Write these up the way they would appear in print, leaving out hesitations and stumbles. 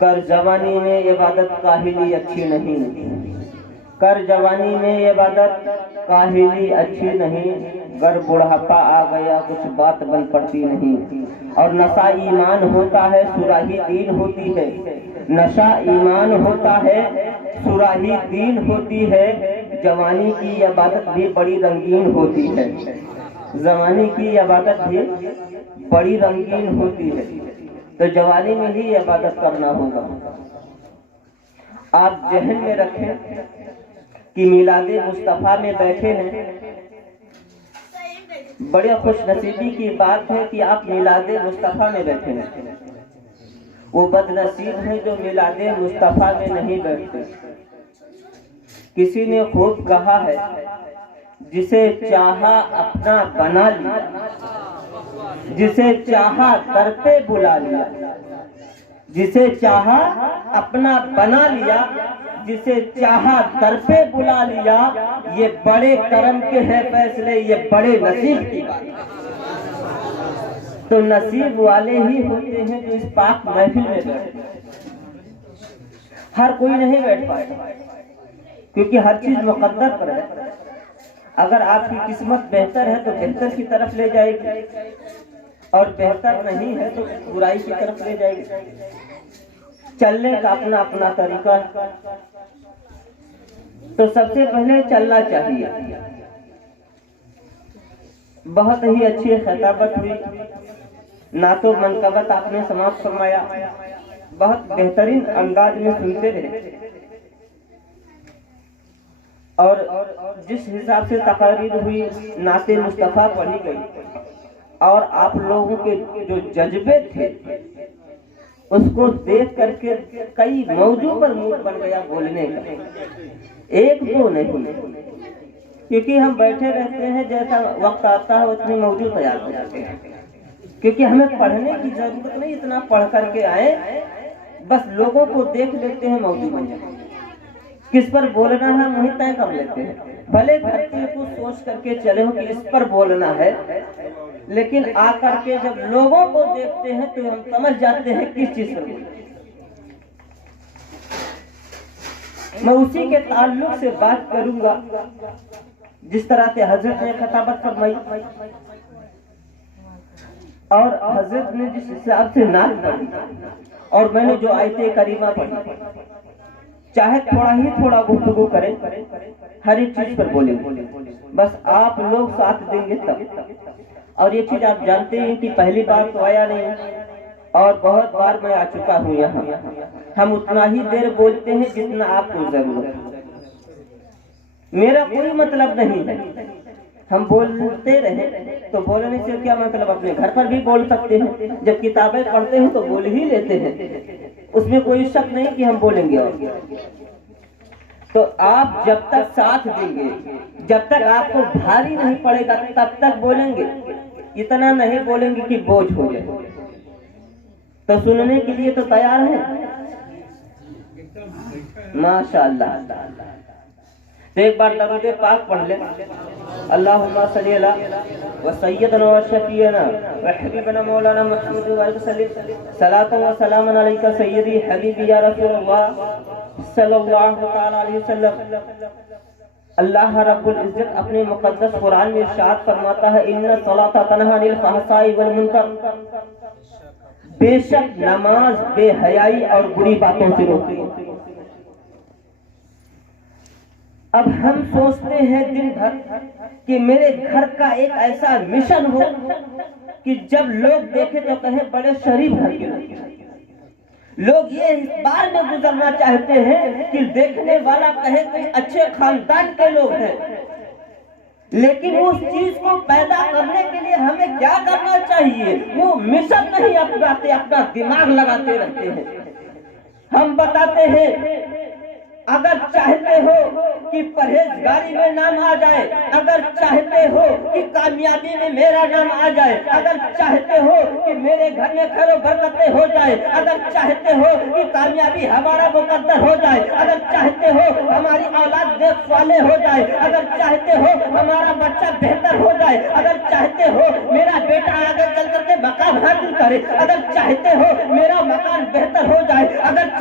कर जवानी में इबादत काहिली अच्छी नहीं, कर जवानी में इबादत काहिली अच्छी नहीं, गर बुढ़ापा आ गया कुछ बात बन पड़ती नहीं। और नशा ईमान होता है सुराही दीन होती है, नशा ईमान होता है सुराही दीन होती है। जवानी की इबादत भी बड़ी रंगीन होती है, जवानी की इबादत भी बड़ी रंगीन होती है। तो जवानी में ही इबादत करना होगा। आप जहन में रखें कि मिलादे मुस्तफा में बैठे हैं, बड़े खुशनसीबी की बात है कि आप मिलादे मुस्तफा में बैठे हैं। वो बदनसीब है जो मिलादे मुस्तफा में नहीं बैठते। किसी ने खूब कहा है, जिसे चाहा अपना बना लिया, जिसे चाहा दर पे बुला लिया, जिसे चाहा अपना बना लिया, जिसे चाहा दर पे बुला लिया। ये बड़े करम के हैं फैसले, ये बड़े नसीब की बात। तो नसीब वाले ही होते हैं जो इस पाक महफिल में बैठे। हर कोई नहीं बैठ पाएगा, क्योंकि हर चीज मुकद्दर पर है। अगर आपकी किस्मत बेहतर है तो बेहतर की तरफ ले जाएगी, और बेहतर नहीं है तो बुराई की तरफ ले जाएगी। चलने का अपना अपना तरीका है। तो सबसे पहले चलना चाहिए। बहुत ही अच्छी खिताबत हुई, नातो मनकबत आपने समाप्त फरमाया, बहुत बेहतरीन अंदाज में सुनते रहे। और जिस हिसाब से तकरीर हुई, नाते मुस्तफा पढ़ी गई, और आप लोगों के जो जज्बे थे उसको देख करके कई मौजू पर मूड बन गया बोलने का, एक दो नहीं। क्योंकि हम बैठे रहते हैं, जैसा वक्त आता है उतने मौजू तैयार हो जाते हैं। क्योंकि हमें पढ़ने की जरूरत नहीं, इतना पढ़ करके आए, बस लोगों को देख लेते हैं मौजू बन जाते हैं। किस पर बोलना है वही तय कर लेते हैं। भले धरती को सोच करके चले हो कि इस पर बोलना है, लेकिन आकर के जब लोगों को देखते हैं तो हम समझ जाते हैं किस चीज पर बोलना। मैं उसी के ताल्लुक से बात करूंगा जिस तरह से हजरत ने खताबत फरमाई, और हजरत ने जिस हिसाब से नात पढ़ी, और मैंने जो आयते करीमा पढ़ी, चाहे थोड़ा ही थोड़ा गुफ्तगू करें, हर एक चीज पर बोले, बस आप लोग साथ देंगे तब। और ये चीज आप जानते हैं कि पहली बार तो आया नहीं, और बहुत बार मैं आ चुका हूँ यहाँ। हम उतना ही देर बोलते हैं जितना आपको जरूरत है। मेरा कोई मतलब नहीं है, हम बोलते रहे तो बोलने से क्या मतलब, अपने घर पर भी बोल सकते हैं। जब किताबें पढ़ते हैं तो बोल ही लेते हैं, उसमें कोई शक नहीं कि हम बोलेंगे। और तो आप जब तक साथ देंगे, जब तक आपको भारी नहीं पड़ेगा तब तक बोलेंगे। इतना नहीं बोलेंगे कि बोझ हो जाए। तो सुनने के लिए तो तैयार है, माशाअल्लाह। तो एक बार दरूद पाक पढ़ ले, अल्लाहुम्मा सल्ली अला व सय्यदना व शफीना व हबीबना मौलाना मुहम्मद व अलैहि सलातु व सलाम अलैका सय्यदी हबीबी या रसूलुल्लाह सल्लल्लाहु तआला अलैहि वसल्लम। अल्लाह रब्बुल इज्जत अपने मुकद्दस कुरान में इरशाद फरमाता है, इन्ना सलाता तन्हा अनिल फहशाई वल मुनकर, बेशक नमाज बेहयाई और बुरी बातों से रोकती है। अब हम सोचते हैं दिन भर कि मेरे घर का एक ऐसा मिशन हो कि जब लोग देखें तो कहें बड़े शरीफ घर के लोग। ये इस बार में गुजरना चाहते हैं कि देखने वाला कहे कुछ अच्छे खानदान के लोग हैं, लेकिन उस चीज को पैदा करने के लिए हमें क्या करना चाहिए, वो मिशन नहीं अपनाते, अपना दिमाग लगाते रहते हैं। हम बताते हैं, अगर चाहते हो कि परहेजगारी में नाम आ जाए, अगर चाहते हो कि कामयाबी में मेरा नाम आ जाए, अगर चाहते हो कि मेरे घर में खैर बरकतें हो जाए, अगर चाहते हो कि कामयाबी हमारा मुकद्दर हो जाए, अगर चाहते हो हमारी औलाद देख वाले हो जाए, अगर चाहते हो हमारा बच्चा बेहतर हो जाए, अगर चाहते हो मेरा बेटा आगे चल करके मकाम हासिल करे, अगर चाहते हो मेरा मकान बेहतर हो जाए, अगर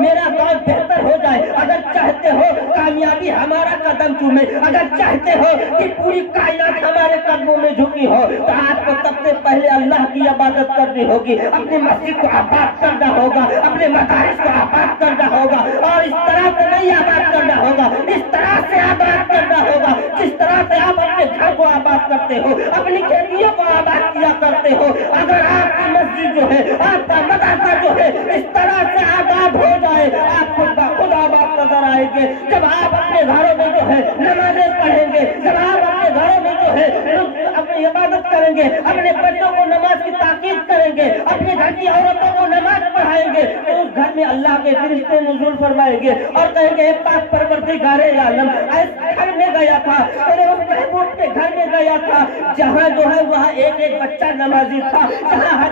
मेरा गांव बेहतर हो जाए, अगर चाहते हो कामयाबी हमारा कदम चूमे, अगर चाहते हो कि पूरी कायनात हमारे कदमों में झुकी हो, तो आपको सबसे पहले अल्लाह की इबादत करनी होगी, अपनी मस्जिद को आबाद करना होगा, अपने मदारिस को आबाद करना होगा, और इस तरह से नहीं आबाद करना होगा, इस तरह से आबाद करना होगा जिस तरह से आप अपने घर को आबाद करते हो, अपनी खेतियों को आबाद किया करते हो। अगर आपकी मस्जिद जो है, आपका मदरसा जो है, इस तरह से आबाद हो जाए, आप खुद आबाद नजर आएंगे। जब आप अपने घरों में जो है नमाजें पढ़ेंगे, जब आप अपने घरों में जो है अपनी इबादत करेंगे, अपने बच्चों को नमाज की ताकीद करेंगे, अपने घर की औरतों को नमाज पढ़ाएंगे, तो उस घर में अल्लाह के फरिश्ते नुज़ूल फरमाएंगे और कहेंगे पाक परवरदिगारे आलम, इस घर में गया था, तेरे उस महबूब के घर में गया था जहाँ जो है वहाँ एक एक बच्चा नमाजी था, जहाँ हर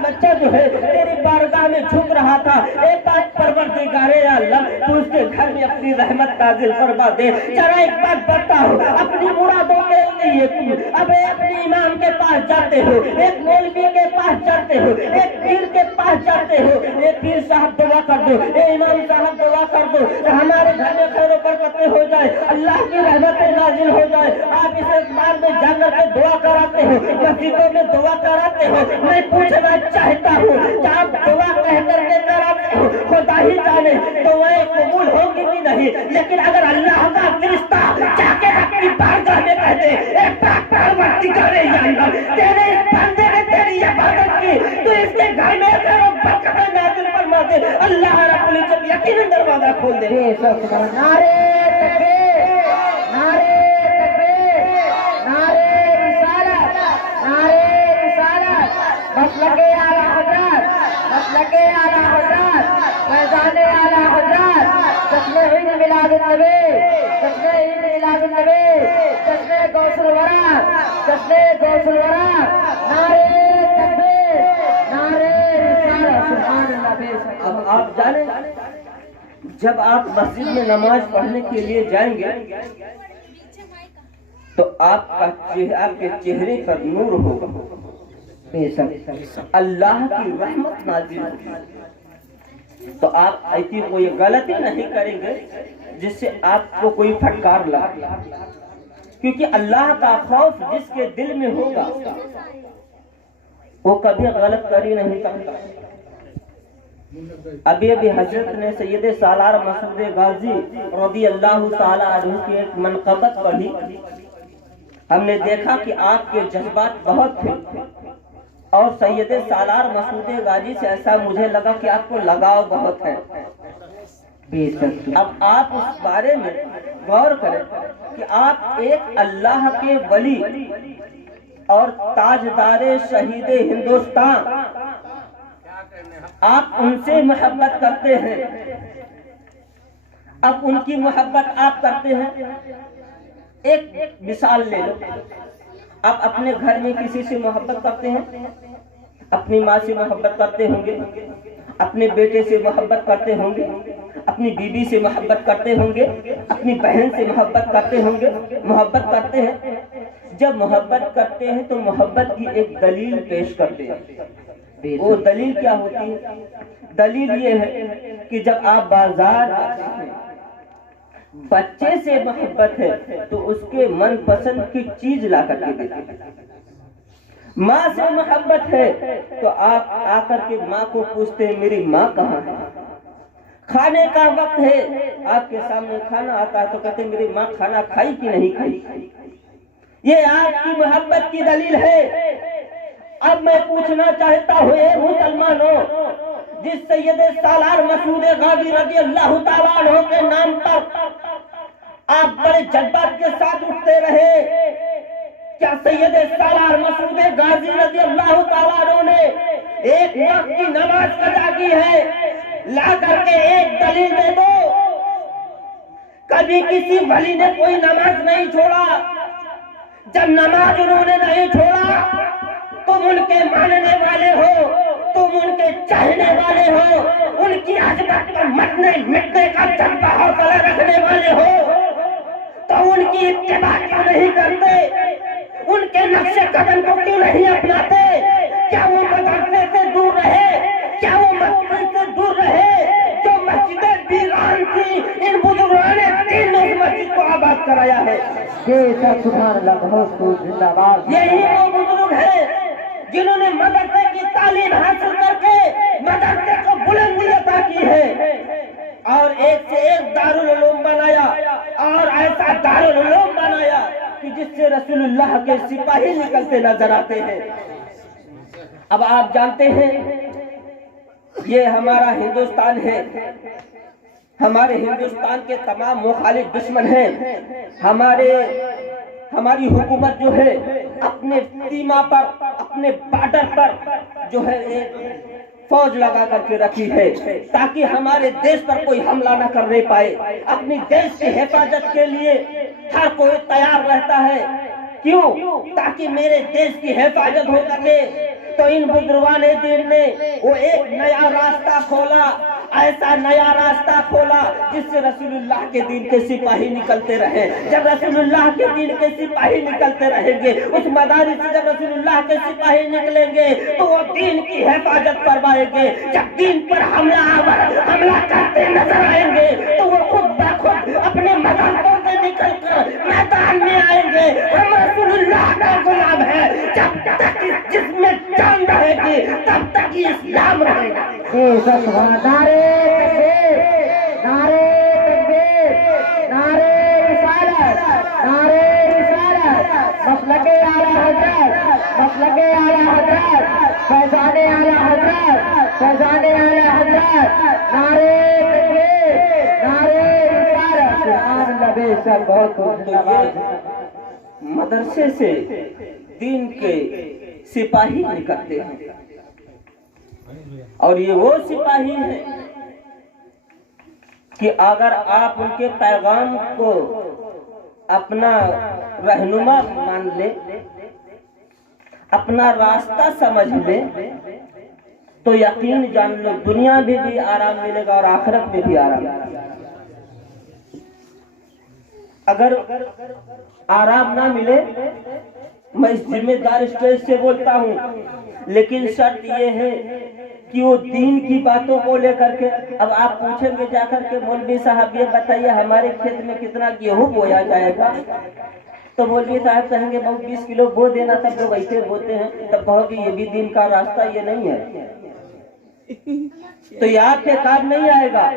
बच्चा जो है तेरी बारगाह में झुक रहा था। एक बात परवरदिगारे आलम, तू उसके घर में अपनी रहमत नाज़िल फरमा दे। जरा एक बात बताओ, अपनी मुरादों के लिए तुम अब अपने इमाम के पास जाते हो, एक मौलवी के पास जाते हो, एक पीर के पास जाते हो, ये पीर साहब दुआ कर दो, ये इमाम साहब दुआ कर दो, हमारे घर में खैर बरकतें हो जाए, अल्लाह की रहमतें नाजिल हो जाए। आप इस इस्तेमाल में जाकर के दुआ कराते हो, मस्जिदों में दुआ कराते हो। मैं पूछना चाहता हूँ कि आप दुआ कह करके कराते हो, खुदा ही जाने तो वह कबूल होगी कि नहीं, लेकिन अगर अल्लाह का फरिश्ता जाके अपनी बारगाह में कह दे, परवरदिगारे आलम, तेरे इस बंदे ने तेरी इबादत की, तो इसके घर में बरकतें नाज़िल फरमा दे, अल्लाह रब्बुल इज्जत यकीनन दरवाजा खोल दे। नारे तकबीर, नारे तकबीर, नारे रिसालत, नारे रिसालत, मसलके आला हज़रत, मसलके आला हज़रत, फैज़ाने आला हज़रत, जश्न ईद मिलादुन नबी, जश्न ईद मिलादुन नबी, जश्न गौसुल वरा, जश्न गौसुल वरा, नारे तकबीर, नारे रिसालत, सुभान अल्लाह। अब आप जाने, जब आप मस्जिद में नमाज पढ़ने के लिए जाएंगे तो आपके चेहरे पर नूर होगा, अल्लाह की रहमत नाज़िल होगी। तो आप ऐसी कोई गलती नहीं करेंगे जिससे आपको कोई फटकार लगे, क्योंकि अल्लाह का खौफ जिसके दिल में होगा वो कभी गलत कर ही नहीं सकता। अभी अभी हजरत ने सैयद सालार मसूद गाजी रज़ी अल्लाह ताला अन्हु की एक मनक़बत पढ़ी। हमने देखा कि आपके जज्बात बहुत थे और सैयद सालार मसूद गाजी से ऐसा मुझे लगा कि आपको लगाव बहुत है। अब आप उस बारे में गौर करें कि आप एक अल्लाह के वली और ताजदारे शहीद हिंदुस्तान, आप उनसे मोहब्बत करते हैं। अब उनकी मोहब्बत आप करते हैं, एक मिसाल ले लो, आप अपने घर में किसी से मोहब्बत करते हैं, अपनी माँ से मोहब्बत करते होंगे, अपने बेटे से मोहब्बत करते होंगे, अपनी बीवी से मोहब्बत करते होंगे, अपनी बहन से मोहब्बत करते होंगे, मोहब्बत करते हैं। जब मोहब्बत करते हैं तो मोहब्बत की एक दलील पेश करते हैं। वो दलील क्या होती है? दलील ये है कि जब आप बाजार बच्चे से मोहब्बत है तो उसके मनपसंद की चीज ला करके देते हैं। माँ से मोहब्बत है तो आप आकर के माँ को पूछते हैं मेरी माँ कहाँ है। खाने का वक्त है, आपके सामने खाना आता है तो कहते हैं मेरी माँ खाना खाई कि नहीं खाई। ये आपकी मोहब्बत की दलील है। अब मैं पूछना चाहता हूँ मुसलमानों, जिस सैयद सालार मसूद गाजी रज़ी अल्लाह ताला अन्हु के नाम पर आप बड़े जज्बात के साथ उठते रहे, क्या सैयद सालार मसूद गाजी रज़ी अल्लाह ताला अन्हु ने एक वक्त की नमाज कज़ा की है? ला करके एक दलील दे दो। कभी किसी वली ने कोई नमाज नहीं छोड़ा। जब नमाज उन्होंने नहीं छोड़ा, तुम उनके मानने वाले हो, तुम उनके चाहने वाले हो, उनकी अजमत पर मरने मिटने का जज्बा हौसला रखने वाले हो, तो उनकी इत्तिबा क्यों नहीं करते? उनके नक्शे कदम को क्यों नहीं अपनाते? क्या वो मदरसे से दूर रहे? क्या वो मस्जिद से दूर रहे? जो मस्जिद कराया है। बेशक सुभान अल्लाह, बहुत खूब, जिंदाबाद। यही वो बुजुर्ग है जिन्होंने मदरसे की तालीम हासिल करके मदरसे को बुलंदी अता की है और एक से एक दारुल उलूम बनाया और ऐसा दारुल उलूम बनाया कि जिससे रसूलुल्लाह के सिपाही निकलते नजर आते हैं। अब आप जानते हैं ये हमारा हिंदुस्तान है, हमारे हिंदुस्तान के तमाम मुखालिफ दुश्मन हैं। हमारी हुकूमत जो है अपने सीमा पर, अपने बॉर्डर पर जो है एक फौज लगा करके रखी है ताकि हमारे देश पर कोई हमला न करने पाए। अपनी देश की हिफाजत के लिए हर कोई तैयार रहता है। क्यों? ताकि मेरे देश की हिफाजत हो सके। तो इन बुजुर्गाने दीन ने वो एक नया रास्ता खोला, ऐसा नया रास्ता खोला जिससे रसूलुल्लाह के दीन के सिपाही निकलते रहे। जब रसूलुल्लाह के दीन के सिपाही निकलते रहेंगे, उस मदारिस से जब रसूलुल्लाह के सिपाही निकलेंगे तो वो दीन की हिफाजत करवाएंगे। जब दीन पर हमला करते नजर आएंगे तो वो खुद ब खुद अपने मदारों से निकलकर मैदान में आएंगे। हम रसूलुल्लाह का गुलाम है। जब तक जिसमें जान रहेगी तब तक इस्लाम रहेगा। बेशक सुभान, नारे तकबीर, नारे तकबीर, नारे रिसालत, नारे रिसालत, मसलके आला हजरत, मसलके आला हजरत, फैजाने आला हजरत, फैजाने आला हजरत, नारे तकबीर, नारे रिसालत, सुभान अल्लाह। बेशक बहुत खूब, जिंदाबाद। मदरसे से दीन के सिपाही निकलते हैं और ये वो सिपाही हैं कि अगर आप उनके पैगाम को अपना रहनुमा मान ले, अपना रास्ता समझ ले, तो यकीन जान लो दुनिया में भी आराम मिलेगा और आखिरत में भी आराम मिलेगा। अगर आराम ना मिले, मैं इस जिम्मेदार स्टेज से बोलता हूँ, लेकिन शर्त ये है कि वो दीन की बातों को लेकर के। अब आप पूछेंगे जाकर के मौलवी साहब ये बताइए हमारे खेत में कितना गेहूं बोया जाएगा, तो मौलवी साहब कहेंगे बहुत 20 किलो बो देना, तब लोग ऐसे बोते हैं। तब कहोगे ये भी दीन का रास्ता ये नहीं है, तो ये आपके काम नहीं आएगा।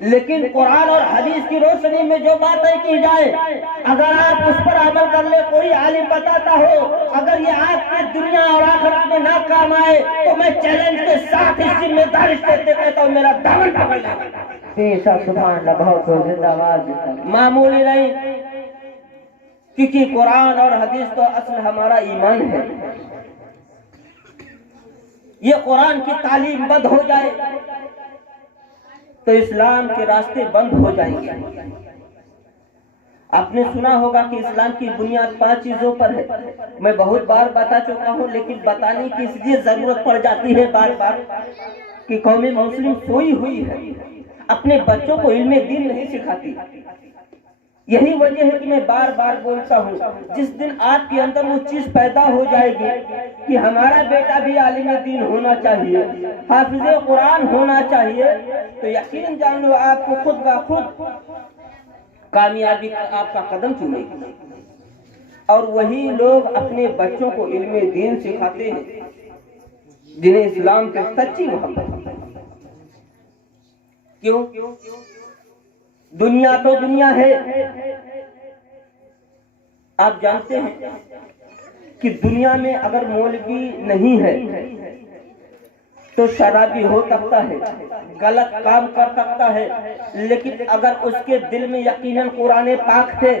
लेकिन कुरान और हदीस की रोशनी में जो बातें की जाए, अगर आप उस पर अमल कर ले, कोई आलिम बताता हो, अगर ये आपके दुनिया और आखिरत में ना काम आए तो मैं चैलेंज के साथ इस जिम्मेदारी से कहता हूँ मेरा दामन पकड़ लेगा। बेशक सुभान अल्लाह, बहुत खूब, जिंदाबाद। मामूली नहीं, क्योंकि कुरान और हदीस तो असल हमारा ईमान है। ये कुरान की तालीम बंद हो जाए तो इस्लाम के रास्ते बंद हो जाएंगे। आपने सुना होगा कि इस्लाम की बुनियाद 5 चीजों पर है। मैं बहुत बार बता चुका हूँ, लेकिन बताने की इसलिए जरूरत पड़ जाती है बार बार कि कौम मुस्लिम सोई हुई है, अपने बच्चों को इल्मे दीन नहीं सिखाती। यही वजह है कि मैं बार बार बोलता हूँ, जिस दिन आपके अंदर वो चीज पैदा हो जाएगी कि हमारा बेटा भी आलिम दीन होना चाहिए, हाफिज़े कुरान होना चाहिए, तो यकीन जान लो आपको खुद ब खुद कामयाबी आपका कदम चूमेगी। और वही लोग अपने बच्चों को इल्मे दीन सिखाते हैं जिन्हें इस्लाम की सच्ची मोहब्बत है। क्यों? दुनिया तो दुनिया है। आप जानते हैं कि दुनिया में अगर मौलवी नहीं है तो शराबी हो सकता है, गलत काम कर सकता है, लेकिन अगर उसके दिल में यकीनन कुरान पाक से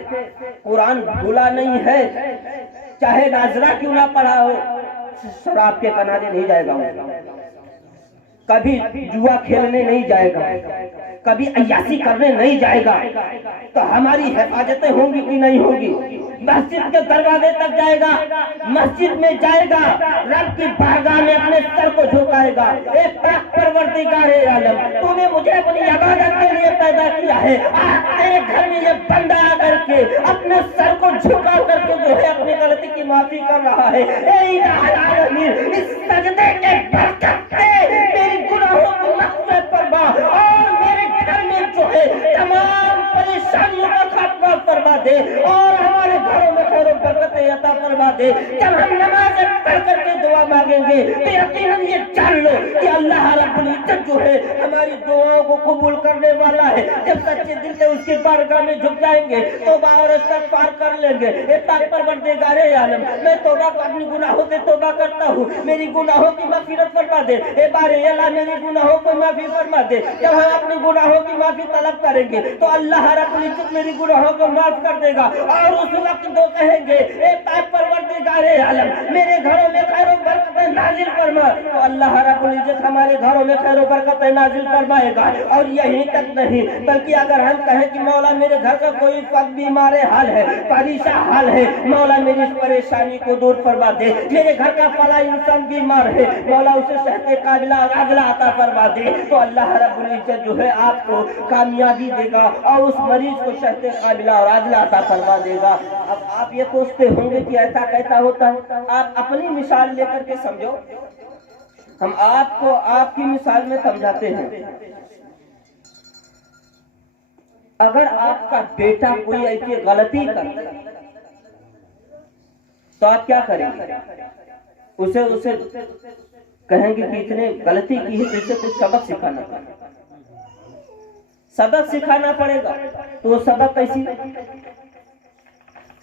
कुरान भूला नहीं है, चाहे नाजरा क्यों ना पढ़ा हो, शराब के किनारे नहीं जाएगा, कभी जुआ खेलने नहीं जाएगा, कभी अय्यासी करने नहीं जाएगा। तो हमारी हिफाजतें होंगी कि नहीं होंगी? मस्जिद के दरवाजे तक जाएगा, मस्जिद में जाएगा, रब की बारगाह में अपने सर को झुकाएगा। एक परवरदिगार है आलम, तूने मुझे अपनी इबादत के लिए पैदा किया है, आज तेरे घर में ये बंदा आकर के अपने सर को झुका करके जो है अपनी गलती की माफी कर रहा है। ए इलाहुल आलमीन, इस सजदे के बरकत से मेरी गुनाहों की मग़फ़िरत फरमा और मेरे घर में जो है तमाम परेशानियों का दे। जब हम नमाज पढ़ करके दुआ मांगेंगे तो यकीनन ये जान लो कि अल्लाह रब्बुल इज्जत जो है हमारी दुआओं को कबूल करने वाला है। जब सच्चे दिल से उसकी बारगाह में झुक जाएंगे तौबा और इस्तिग़फ़ार कर लेंगे। ए पाक परवरदिगार आलम, मैं तौबा अपनी गुनाहों से तौबा करता हूँ, मेरी गुनाहों की माफ़िरत फरमा दे। ए बारे अल्लाह मेरी गुनाहों को माफ़ी फरमा दे। जब हम अपनी गुनाहों की माफ़ी तलब करेंगे तो अल्लाह रब्बुल इज्जत मेरी गुनाहों को माफ कर देगा। और उस वक्त वो कहेंगे ए पाक परवरदिगार आलम, मेरे घरों में खैर व बरकत नाजिल फरमा, तो अल्लाह रब्बुल इज्जत हमारे घरों में खैर व बरकत नाजिल फरमाएगा। और यहीं तक नहीं, बल्कि अगर हम कहें कि मौला मेरे घर का कोई फर्द बीमार हाल है, परेशान हाल है, मौला मेरी इस परेशानी को दूर फरमा दे। मेरे घर का फला इंसान बीमार है, मौला उसे सहते काबिला और अगला अता फरमा दे, तो अल्लाह रब्बुल इज्जत जो है आपको कामयाबी देगा और उस मरीज को सहते काबिला और अगला अता फरमा देगा। अब आप ये सोचते होंगे कि ऐसा कैसा होता है। आप अपनी मिसाल लेकर के समझो, हम आपको आपकी मिसाल में समझाते हैं। अगर आपका बेटा कोई ऐसी गलती करे तो आप क्या करेंगे? उसे कहेंगे कि इतने गलती की है तो इसे कुछ सबक सिखाना पड़ेगा, सबक सिखाना पड़ेगा। तो वो सबक कैसी?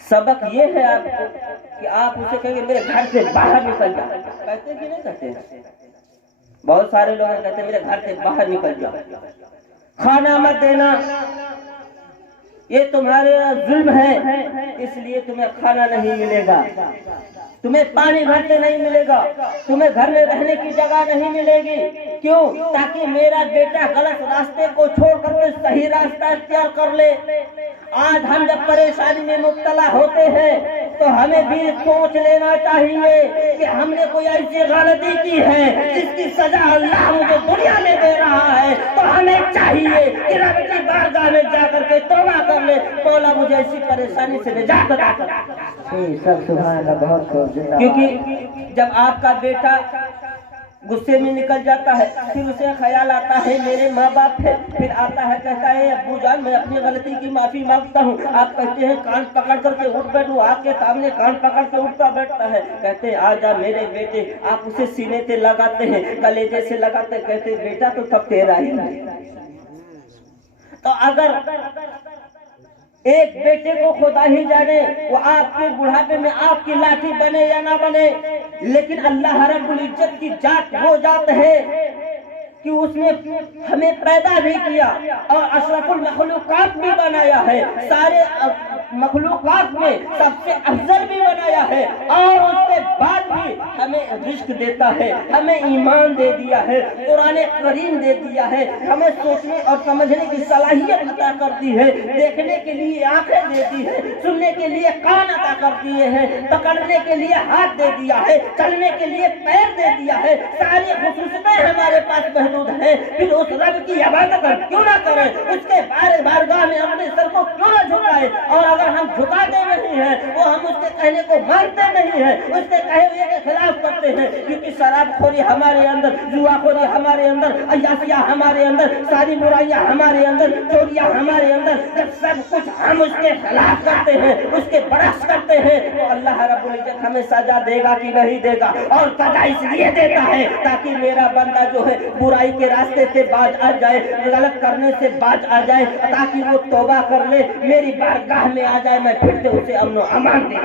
सबक ये है आपको कि आप उसे कहेंगे मेरे घर से बाहर निकल जा। कहते कि नहीं कहते? बहुत सारे लोग कहते मेरे घर से बाहर निकल जा, खाना मत देना, ये तुम्हारे जुल्म है, इसलिए तुम्हें खाना नहीं मिलेगा, तुम्हें पानी घर से नहीं मिलेगा, तुम्हें घर में रहने की जगह नहीं मिलेगी। क्यों? ताकि मेरा बेटा गलत रास्ते को छोड़ करके सही रास्ता इख्तियार कर ले। आज हम जब परेशानी में मुब्तला होते हैं तो हमें भी सोच लेना चाहिए कि हमने कोई ऐसी गलती की है जिसकी सजा अल्लाह मुझे दुनिया में दे रहा है, तो हमें चाहिए कि रब की बारगाह में जाकर के तौबा कर ले, मौला मुझे ऐसी परेशानी से निजात अता कर। सब सुभान अल्लाह, बहुत खूब। क्योंकि जब आपका बेटा गुस्से में निकल जाता है, फिर उसे ख्याल आता है मेरे माँ बाप है, फिर आता है कहता है अब्बू जान मैं अपनी गलती की माफी मांगता हूँ। आप कहते हैं कान पकड़ करके उठ बैठो, आपके सामने कान पकड़ के उठता बैठता है, कहते हैं आजा मेरे बेटे, आप उसे सीने से लगाते हैं, कलेजे से लगाते, कहते बेटा तो सब तेरा ही है। तो अगर एक बेटे को खुदा ही जाने वो आपके बुढ़ापे में आपकी लाठी बने या ना बने, लेकिन अल्लाह रब्बुल इज्जत की जात वो जात है कि उसने हमें पैदा भी किया और अशरफुल मखलूकात भी बनाया है, सारे मखलूकात में सबसे अफजल भी बनाया है, और उसके बाद भी हमें रिस्क देता है, हमें ईमान दे दिया है, कुरान करीम दे दिया है, हमें सोचने और समझने की सलाहियत अता करती है, देखने के लिए आंखें देती है, सुनने के लिए कान अता कर दिए हैं, पकड़ने के लिए हाथ दे दिया है, चलने के लिए पैर दे दिया है, सारी खुसूसियतें हमारे पास महदूद है। फिर उस रब की इबादत क्यों ना करें, उसके बारगाह में अपने सर को क्यों ना झुकाए? और अगर हम झुकाते नहीं हैं, वो हम उसके कहने को मानते नहीं हैं, उसके कहे हुए के खिलाफ करते हैं, क्योंकि शराबखोरी हमारे अंदर, जुआखोरी हमारे अंदर, अय्यासियाँ हमारे अंदर, सारी बुराइयां हमारे अंदर, चोरियां हमारे अंदर, जब सब कुछ हम उसके खिलाफ करते हैं, उसके बरक्स करते हैं, तो अल्लाह रब्बुल इज्जत हमें सजा देगा कि नहीं देगा? और सजा इसलिए देता है ताकि मेरा बंदा जो है बुराई के रास्ते से बाज आ जाए, गलत करने से बाज आ जाए, ताकि वो तौबा कर ले, मेरी बारगाह में आ जाए, मैं फिर से उसे अमन और अमान दे।